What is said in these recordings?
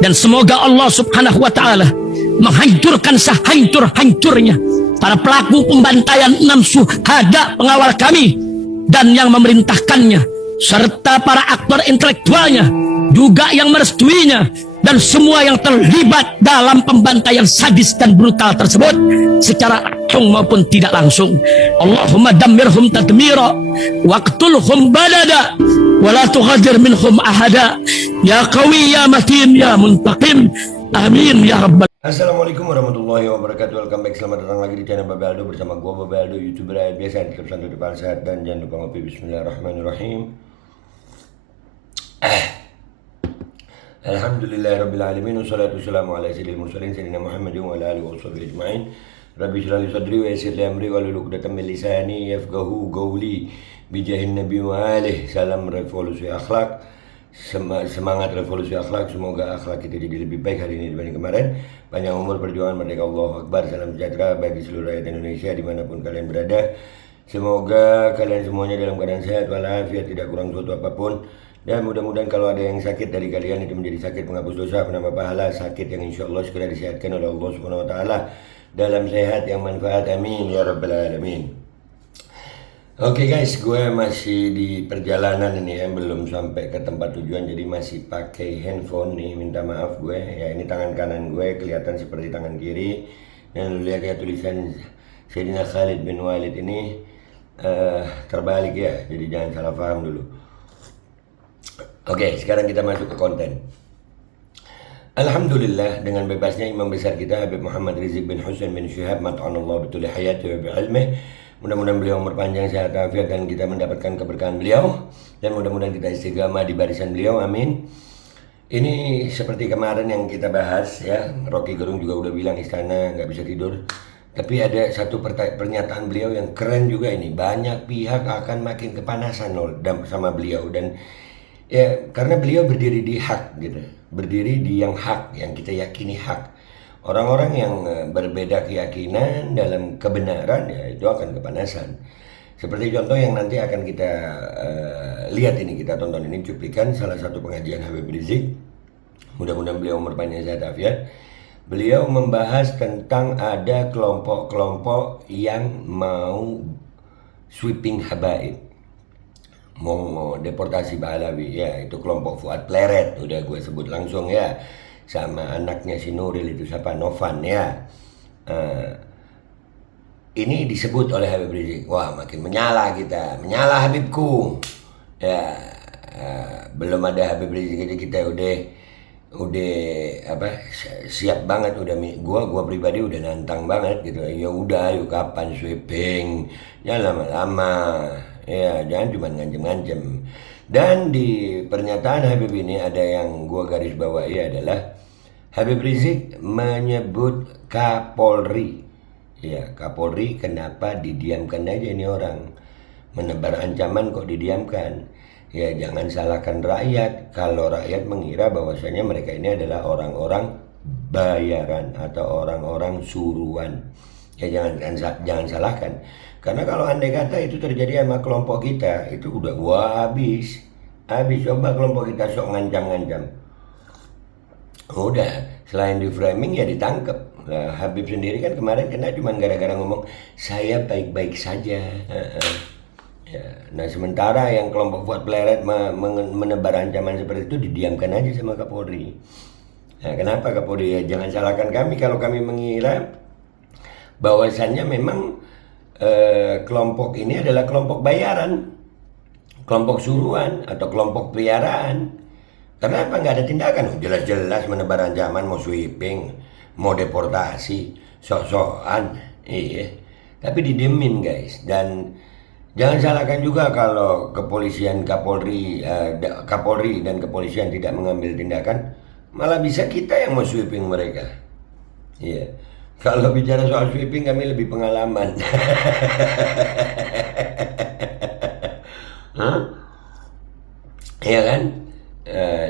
Dan semoga Allah subhanahu wa ta'ala menghancurkan sehancur-hancurnya para pelaku pembantaian 6 syuhada pengawal kami dan yang memerintahkannya, serta para aktor intelektualnya juga yang merestuinya, dan semua yang terlibat dalam pembantaian sadis dan brutal tersebut secara langsung maupun tidak langsung. Allahumma dammirhum tadmira waqtulhum balada wala tughadir minhum ahada ya qawi ya matin ya muntaqim amin ya rabbal. Assalamualaikum warahmatullahi wabarakatuh. Welcome back, selamat datang lagi di channel Babe Aldo bersama gua Babe Aldo, YouTuber rakyat biasa. Tetap santai, depan sehat, dan jangan lupa ngopi. Bismillahirrahmanirrahim. Alhamdulillahirrabbilalamin. Wassalatu wassalamu ala sayyidil mursalin sayyidina Muhammadin wa ala alihi wa sahbihi ajma'in. Rabbi shrah li sadri wa yassir li amri wahlul 'uqdatam min lisani yafqahu qawli bijahin nabi wa alihi. Salam revolusi akhlak, semangat revolusi akhlak. Semoga akhlak kita jadi lebih baik hari ini dibanding kemarin. Panjang umur, perjuangan, merdeka, Allahu Akbar. Salam sejahtera bagi seluruh rakyat Indonesia dimanapun kalian berada. Semoga kalian semuanya dalam keadaan sehat walafiat, tidak kurang suatu apapun. Dan mudah-mudahan kalau ada yang sakit dari kalian itu menjadi sakit penghapus dosa, penambah pahala, sakit yang insya Allah segera disehatkan oleh Allah Subhanahu Wa Taala dalam sehat yang manfaat, amin ya rabbal alamin. Oke guys, gue masih di perjalanan ini ya, belum sampai ke tempat tujuan, jadi masih pakai handphone nih. Minta maaf gue ya, ini tangan kanan gue kelihatan seperti tangan kiri, dan lu lihat ya tulisan Sayyidina Khalid bin Walid ini terbalik ya, jadi jangan salah paham dulu. Oke, sekarang kita masuk ke konten. Alhamdulillah, dengan bebasnya imam besar kita Habib Muhammad Rizik bin Husain bin Syihab mat'anallahu bituli hayati wa bi'ilmih. Mudah-mudahan beliau umur panjang, sehat afiat, dan kita mendapatkan keberkahan beliau, dan mudah-mudahan kita istiqamah di barisan beliau, amin. Ini seperti kemarin yang kita bahas ya, Rocky Gerung juga udah bilang istana nggak bisa tidur. Tapi ada satu pernyataan beliau yang keren juga ini. Banyak pihak akan makin kepanasan loh sama beliau, dan ya karena beliau berdiri di hak gitu, berdiri di yang hak, yang kita yakini hak. Orang-orang yang berbeda keyakinan dalam kebenaran ya itu akan kepanasan. Seperti contoh yang nanti akan kita lihat ini, kita tonton ini cuplikan salah satu pengajian Habib Rizik. Mudah-mudahan beliau umur panjang, sehat afiat. Beliau membahas tentang ada kelompok-kelompok yang mau sweeping habaib, mau deportasi Pahlawi ya, itu kelompok Fuad Pleret, udah gue sebut langsung ya, sama anaknya si Nuril itu siapa, Novan ya. Ini disebut oleh Habib Rizik. Wah, makin menyala kita, menyala Habibku ya. Belum ada Habib Rizik aja kita udah apa, siap banget, udah gua pribadi udah nantang banget gitu. Ya udah, yuk kapan sweeping, jangan lama-lama ya, jangan cuma ngancem-ngancem. Dan di pernyataan Habib ini ada yang gua garis bawahi adalah Habib Rizik menyebut Kapolri. Ya, Kapolri kenapa didiamkan aja ini orang? Menebar ancaman kok didiamkan? Ya jangan salahkan rakyat kalau rakyat mengira bahwasanya mereka ini adalah orang-orang bayaran atau orang-orang suruhan. Ya jangan salahkan. Karena kalau andai kata itu terjadi sama kelompok kita, itu udah habis. Coba kelompok kita sok ngancam-ngancam. Udah, selain di framing ya ditangkap. Nah, Habib sendiri kan kemarin kena cuma gara-gara ngomong saya baik-baik saja. Ya, nah sementara yang kelompok Fuad Pleret menebar ancaman seperti itu didiamkan aja sama Kapolri. Nah, kenapa Kapolri? Ya jangan salahkan kami kalau kami mengira bahwasannya memang kelompok ini adalah kelompok bayaran, kelompok suruhan atau kelompok peliharaan. Kenapa nggak ada tindakan? Jelas-jelas menebar ancaman, mau sweeping, mau deportasi, sok-sokan, iya. Tapi didiemin guys. Dan jangan salahkan juga kalau kepolisian, Kapolri dan kepolisian tidak mengambil tindakan, malah bisa kita yang mau sweeping mereka. Iya. Kalau bicara soal sweeping kami lebih pengalaman. Iya kan?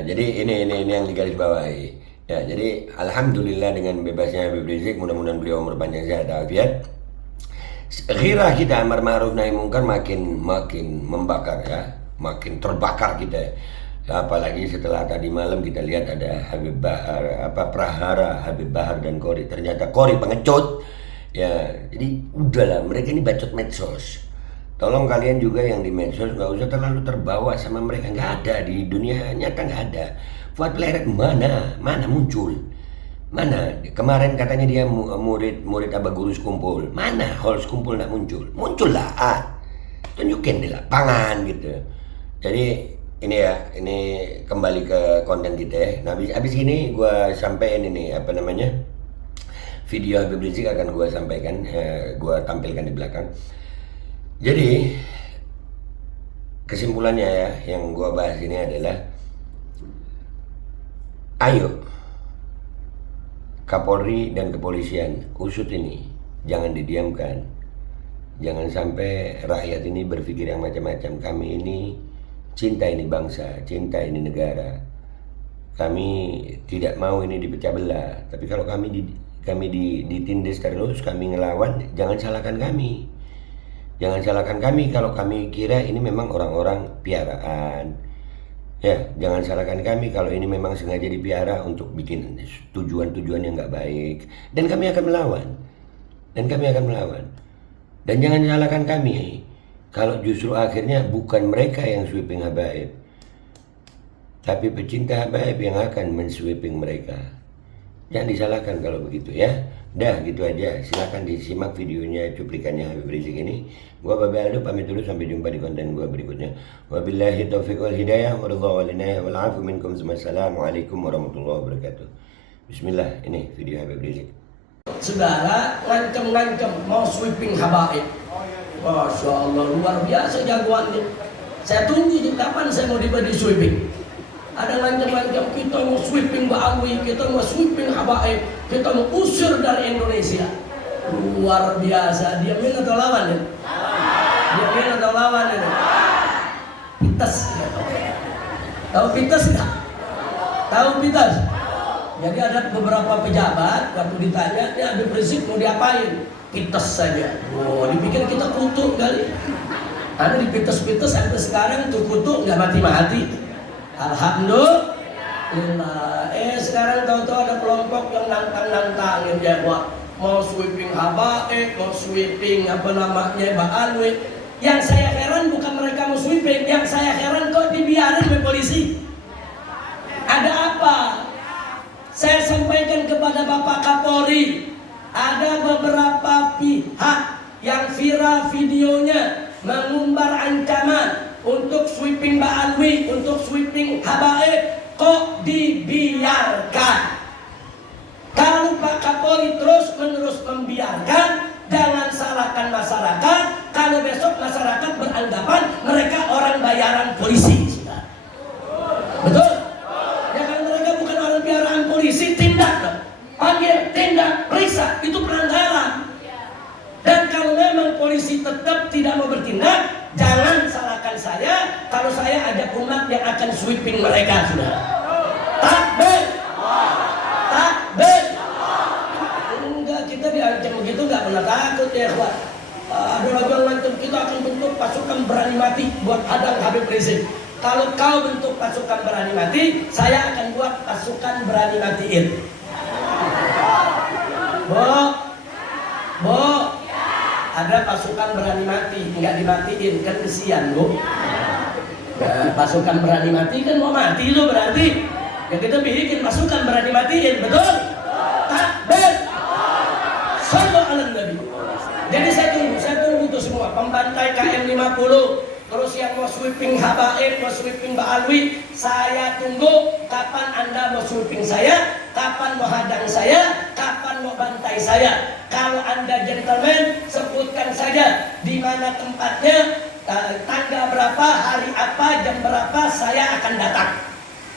Jadi ini yang digaris bawahi. Ya, jadi alhamdulillah dengan bebasnya Habib Rizik, mudah-mudahan beliau umur panjang, sehat afiat. Ghirah kita amar ma'ruf nahi mungkar makin membakar ya, makin terbakar kita. Apalagi setelah tadi malam kita lihat ada Habib Bahar, Prahara, Habib Bahar dan Kori. Ternyata Kori pengecut. Ya, jadi udahlah, mereka ini bacot medsos. Tolong kalian juga yang di medsos nggak usah terlalu terbawa sama mereka. Nggak ada di dunia nyata, nggak ada. Fuad Pleret mana muncul? Mana? Kemarin katanya dia murid Abah Guru Sekumpul. Mana Hall Sekumpul nggak muncul? Muncul lah, tunjukin di lapangan gitu. Jadi ini ya, ini kembali ke konten kita ya. Nah, abis ini gue sampein ini video Habib Rizik akan gue sampaikan, gue tampilkan di belakang. Jadi kesimpulannya ya, yang gue bahas ini adalah, ayo Kapolri dan kepolisian usut ini, jangan didiamkan. Jangan sampai rakyat ini berpikir yang macam-macam. Kami ini cinta ini bangsa, cinta ini negara. Kami tidak mau ini dipecah belah. Tapi kalau kami ditindas terus, kami ngelawan, jangan salahkan kami. Jangan salahkan kami kalau kami kira ini memang orang-orang piaraan. Ya, jangan salahkan kami kalau ini memang sengaja dipiara untuk bikin tujuan-tujuan yang nggak baik. Dan kami akan melawan. Dan jangan salahkan kami kalau justru akhirnya bukan mereka yang sweeping habaib, tapi pecinta habaib yang akan mensweeping mereka. Jangan disalahkan kalau begitu ya. Dah gitu aja. Silakan disimak videonya, cuplikannya Habib Rizik ini. Gua Babe Aldo pamit dulu, sampai jumpa di konten gua berikutnya. Wabillahi taufiq wal hidayah waridha wal inayah wal afu minkum. Assalamualaikum warahmatullahi wabarakatuh. Bismillah, ini video Habib Rizik. Saudara ngancem mau sweeping habaib. Masya Allah, luar biasa jagoannya. Saya tunggu kapan saya mau diberi sweeping. Ada ngancam-ngancam kita mau sweeping Ba'alwi, kita mau sweeping habaib, kita mau usir dari Indonesia. Luar biasa. Diamin atau lawan ya? Diamin atau lawan ya? Pitas. Tahu pitas nggak? Tahu pitas? Jadi ada beberapa pejabat waktu ditanya, ya Habib Rizik mau diapain? Pites saja. Oh, dipikir kita kutuk kali. Karena dipites-pites sampai sekarang tuh kutuk nggak mati-mati. Alhamdulillah. Sekarang tahu-tahu ada kelompok yang nantang-nantangin ya, mau sweeping habaib, mau sweeping Ba'alwi. Yang saya heran bukan mereka mau sweeping, yang saya heran kok dibiarin oleh polisi. Ada apa? Saya sampaikan kepada Bapak Kapolri. Ada beberapa pihak yang viral videonya mengumbar ancaman untuk sweeping Ba'alwi, untuk sweeping habaib. Kok dibiarkan? Kalau Pak Kapolri terus-menerus membiarkan, jangan salahkan masyarakat. Kalau besok masyarakat beranggapan mereka orang bayaran polisi. Betul? Ya kan mereka bukan orang bayaran polisi, tindak dong. Panggil, tindak, periksa, itu pelanggaran. Dan kalau memang polisi tetap tidak mau bertindak, jangan salahkan saya kalau saya ajak umat yang akan sweeping mereka, saudara. Takbir, takbir. Enggak, kita diancam begitu nggak pernah takut ya, Pak. Ada lagi yang ngancam kita akan bentuk pasukan berani mati buat hadang Habib Rizik. Kalau kau bentuk pasukan berani mati, saya akan buat pasukan berani matiin. Bu, ada pasukan berani mati, nggak dimatiin, kan kesian bu. Pasukan berani mati kan mau mati lo berarti. Ya kita bikin pasukan berani matiin, betul? Takbir. Sallallahu alaihi Nabi. Jadi saya tunggu itu semua. Pembantai KM 50, terus yang mau sweeping habaib, mau sweeping Ba'alwi, saya tunggu kapan Anda mau sweeping saya, kapan mau hadang saya, kapan mau bantai saya. Kalau Anda gentleman, sebutkan saja di mana tempatnya, tanggal berapa, hari apa, jam berapa, saya akan datang.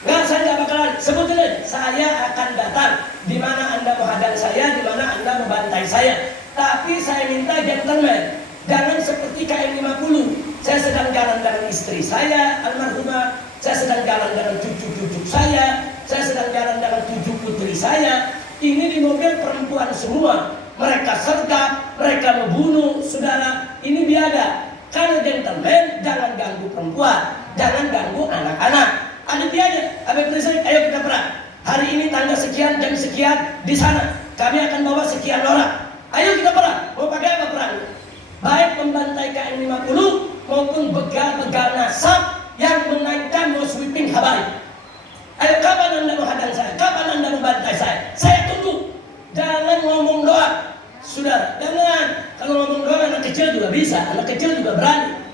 Enggak, saya nggak bakalan sebutin aja. Saya akan datang. Di mana Anda mau hadang saya, di mana Anda mau bantai saya. Tapi saya minta gentleman, jangan seperti KM 50. Saya sedang jalan dengan istri saya, almarhumah. Saya sedang jalan dengan cucu-cucu saya sedang jalan dengan 7 putri saya. Ini di mobil perempuan semua. Mereka sergap, mereka membunuh, saudara. Ini biada. Kalau gentleman, jangan ganggu perempuan, jangan ganggu anak-anak. Ada tiada. Habib Rizik, ayo kita perang. Hari ini tanggal sekian, jam sekian di sana. Kami akan bawa sekian orang. Ayo kita perang. Mau pakai apa perang? Baik membantai KM50 maupun begal-begal nasab yang menaikkan mau sweeping Habaib. Ayo, kapan anda menghadang saya? Kapan anda membantai saya? Saya tunggu. Jangan ngomong doa, saudara. Jangan. Kalau ngomong doa anak kecil juga bisa, anak kecil juga berani.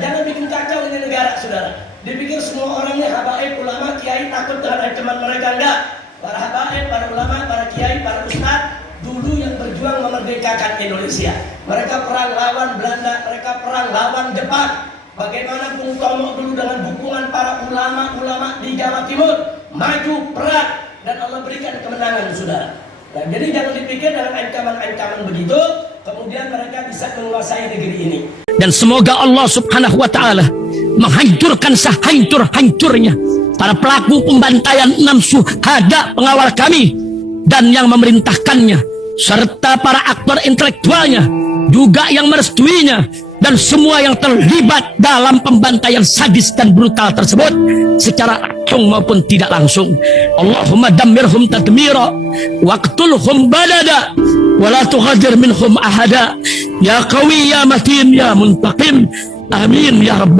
Jangan bikin kacau ini negara, saudara. Dipikir semua orangnya habaib, ulama, kiai takut dengan ancaman mereka. Enggak. Para habaib, para ulama, para kiai, para ustadz dulu yang berjuang memerdekakan Indonesia. Mereka perang lawan Belanda, mereka perang lawan Jepang. Bagaimana Bung Tomo dulu dengan dukungan para ulama-ulama di Jawa Timur maju perang dan Allah berikan kemenangan, saudara. Nah, jadi jangan dipikir dengan ancaman-ancaman begitu kemudian mereka bisa menguasai negeri ini. Dan semoga Allah Subhanahu wa taala menghancurkan sehancur-hancurnya para pelaku pembantaian 6 syuhada pengawal kami dan yang memerintahkannya serta para aktor intelektualnya juga yang merestuinya dan semua yang terlibat dalam pembantaian sadis dan brutal tersebut secara langsung maupun tidak langsung. Allahumma dammirhum tadmira waqtulhum balada wala tughadir minhum ahada ya qawi ya matin ya muntaqim amin ya rabbal